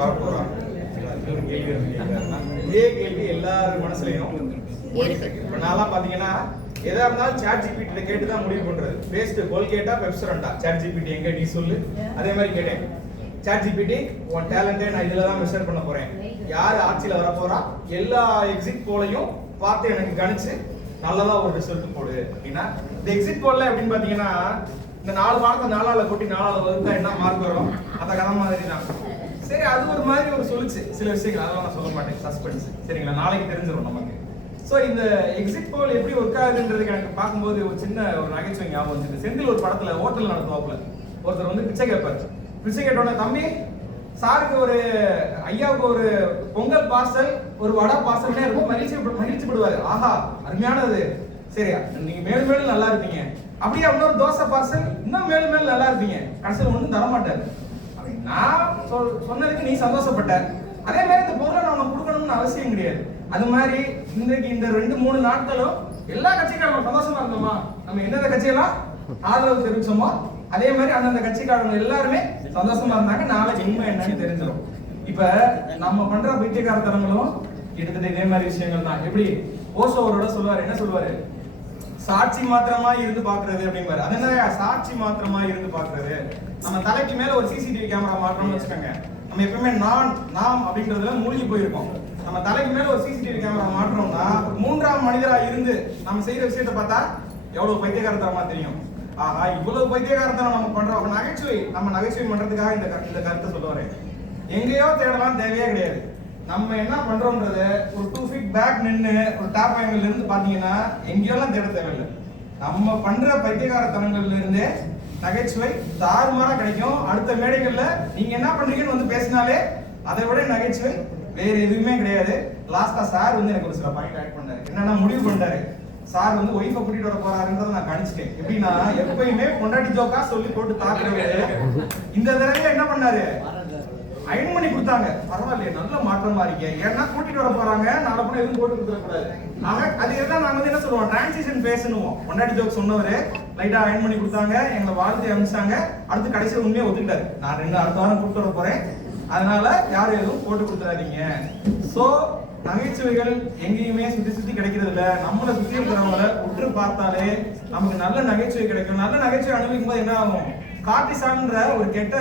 வரப்போறான் கேள்வி கேட்கறாருன்னா இதே கேள்வி எல்லாரும் மனசுலயும் இப்ப நான்லாம் பாத்தீங்கன்னா எதா இருந்தாலும் சாட் ஜிபிடி கேட்டு தான் முடிவு பண்றது. பேஸ்ட் கோல்கேட்டா பெப்சரண்டா சாட் ஜிபிடி எங்க நீ சொல்லு. அதே மாதிரி கேட்டேன், சாட் ஜிபிடி உன் டேலண்டே நான் இதுல தான் மெஷர் பண்ண போறேன். யார் ஆட்சியில வர போறா எல்லா எக்ஸிட் போலையும் பார்த்து எனக்கு கணிச்சு நல்லதா ஒரு ரிசல்ட் போடு அப்படின்னா, இந்த எக்ஸிட் போல்ல எப்படின்னு பாத்தீங்கன்னா இந்த 4 மார்க்கை 4ஆல கூட்டி 4ஆல வகுத்தா என்ன மார்க் வரும் அந்த கதை மாதிரி தான். சரி, அது ஒரு மாதிரி ஒரு சொல்லுச்சு சில விஷயங்கள், அதெல்லாம் நான் சொல்ல மாட்டேன், சஸ்பென்ஸ். சரிங்களா, நாளைக்கு தெரிஞ்சிடும் நமக்கு. ஸோ இந்த எக்ஸிட் போல் எப்படி ஒர்க் ஆகுதுன்றதுக்கு எனக்கு பார்க்கும்போது ஒரு சின்ன ஒரு நகைச்சுவை ஞாபகம் வந்துச்சு. செந்தில் ஒரு படத்துல ஹோட்டல் நடத்துவாப்புல ஒருத்தர் வந்து பிச்சை கேட்பாரு. பிச்சை கேட்டோன்னே, தம்பி சாருக்கு ஒரு ஐயாவுக்கு ஒரு பொங்கல் பார்சல் ஒரு வடை பார்சல்னே இருக்கும், மகிழ்ச்சி படுவாரு. ஆஹா அருமையானது, சரியா நீங்க மேலும் மேலும் நல்லா இருப்பீங்க. அப்படியே இன்னொரு தோசை பார்சல் இன்னும் மேலும் மேலும் நல்லா இருப்பீங்க. கடைசியில் ஒன்றும் தரமாட்டாரு. நான் சொன்னதுக்கு நீ சந்தோஷப்பட்ட, அதே மாதிரி இந்த பொருளை நான் உனக்கு கொடுக்கணும்னு அவசியம் கிடையாது. அது மாதிரி இன்றைக்கு இந்த 2-3 நாட்களும் எல்லா கட்சிக்காரங்களும் சந்தோஷமா இருந்தோமா, நம்ம எந்தெந்த கட்சியெல்லாம் ஆதரவு தெரிவிச்சோமோ அதே மாதிரி அந்தந்த கட்சிக்காரங்க எல்லாருமே சந்தோஷமா இருந்தாங்க. நாளைக்கு உண்மை என்னன்னு தெரிஞ்சிடும். இப்ப நம்ம பண்ற பைத்தியக்காரத்தனங்களும் கிட்டத்தட்ட இதே மாதிரி விஷயங்கள் தான். எப்படி ஓஷோவோட சொல்லுவாரு, என்ன சொல்லுவாரு, சாட்சி மாத்திரமா இருந்து பாக்குறது அப்படிம்பாரு. அது என்ன சாட்சி மாத்திரமா இருந்து பாக்குறது? நம்ம தலைக்கு மேல ஒரு சிசிடிவி கேமரா மாற்றோம்னு வச்சுக்கோங்க, நம்ம எப்பவுமே நாம் அப்படின்றதுல மூழ்கி போயிருக்கோம். நம்ம தலைக்கு மேல ஒரு சிசிடிவி கேமரா மாற்றோம்னா 3ஆம் மனிதரா இருந்து நம்ம செய்யற விஷயத்த பார்த்தா எவ்வளவு பைத்தியக்காரத்தனமா தெரியும். ஆஹா இவ்வளவு பைத்தியக்காரத்தனம் நம்ம பண்றோம். நம்ம நகைச்சுவை பண்றதுக்காக இந்த கருத்தை சொல்ல வரேன். எங்கேயோ தேடலாம் தேவையே கிடையாது. நம்ம என்ன பண்றோம்ன்றத ஒரு 2 feet பேக் நின்று ஒரு டாப் ஆங்கிள் இருந்து பாத்தீங்கன்னா எங்கேயோலாம் தேட தேவையில்லை. நம்ம பண்ற பைத்தியக்காரத்தனங்கள்ல இருந்தே நகைச்சுவை தாறுமாறா கிடைக்கும். அடுத்த மேடைகள்ல நீங்க என்ன பண்றீங்கன்னு வந்து பேசினாலே அதை விட நகைச்சுவை வேற எதுவுமே கிடையாது. லாஸ்டா சார் வந்து எனக்கு ஒரு சில பாயிண்ட் ஆட் பண்ணாரு. என்னன்னா முடிவு பண்ணிட்டாரு, சார் வந்து ஒய்ஃபை கூட்டிட்டு வர போறாருன்றதை நான் கணிச்சிட்டேன். எப்படின்னா எப்பயுமே பொண்டாட்டி ஜோக்கா சொல்லி போட்டு தாக்குறவரு இந்த தடவை என்ன பண்ணாரு, அயன் பண்ணி கொடுத்தாங்க. பரவாயில்லையே நல்ல மாற்றமா இருக்கே, ஏன்னா கூட்டிட்டு வர போறாங்க, நாளை போனா எதுவும் போட்டு கொடுத்துட கூடாது. அது எல்லாம் நாங்க வந்து என்ன சொல்லுவோம், டிரான்சிஷன் பேசணுவோம். பொண்டாட்டி ஜோக் சொன்னவரு லைட்டா அயன் பண்ணி கொடுத்தாங்க, எங்களை வாழ்த்து அமைச்சாங்க. அடுத்து கடைசியில் உண்மையை ஒத்துக்கிட்டாரு, நான் அடுத்த வாரம் கூப்பிட்டு வர போறேன், அதனால யாரும் எதுவும் போட்டு கொடுத்துடாதீங்க. சோ நகைச்சுவைகள் எங்கேயுமே சுத்தி கிடைக்கிறது இல்ல. நம்மளை சுத்தி இருக்கிறவங்கள உற்று பார்த்தாலே நமக்கு நல்ல நகைச்சுவை கிடைக்கும். நல்ல நகைச்சுவை அனுபவிக்கும் போது என்ன ஆகும், கார்டிசால்ன்ற ஒரு கெட்ட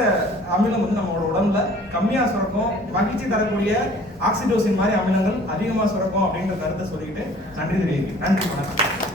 அமிலம் வந்து நம்மளோட உடம்புல கம்மியா சுரக்கும். மகிழ்ச்சி தரக்கூடிய ஆக்சிடோசின் மாதிரி அமிலங்கள் அதிகமா சுரக்கும் அப்படின்ற கருத்தை சொல்லிக்கிட்டு நன்றி தெரிவிக்கிறேன். நன்றி, வணக்கம்.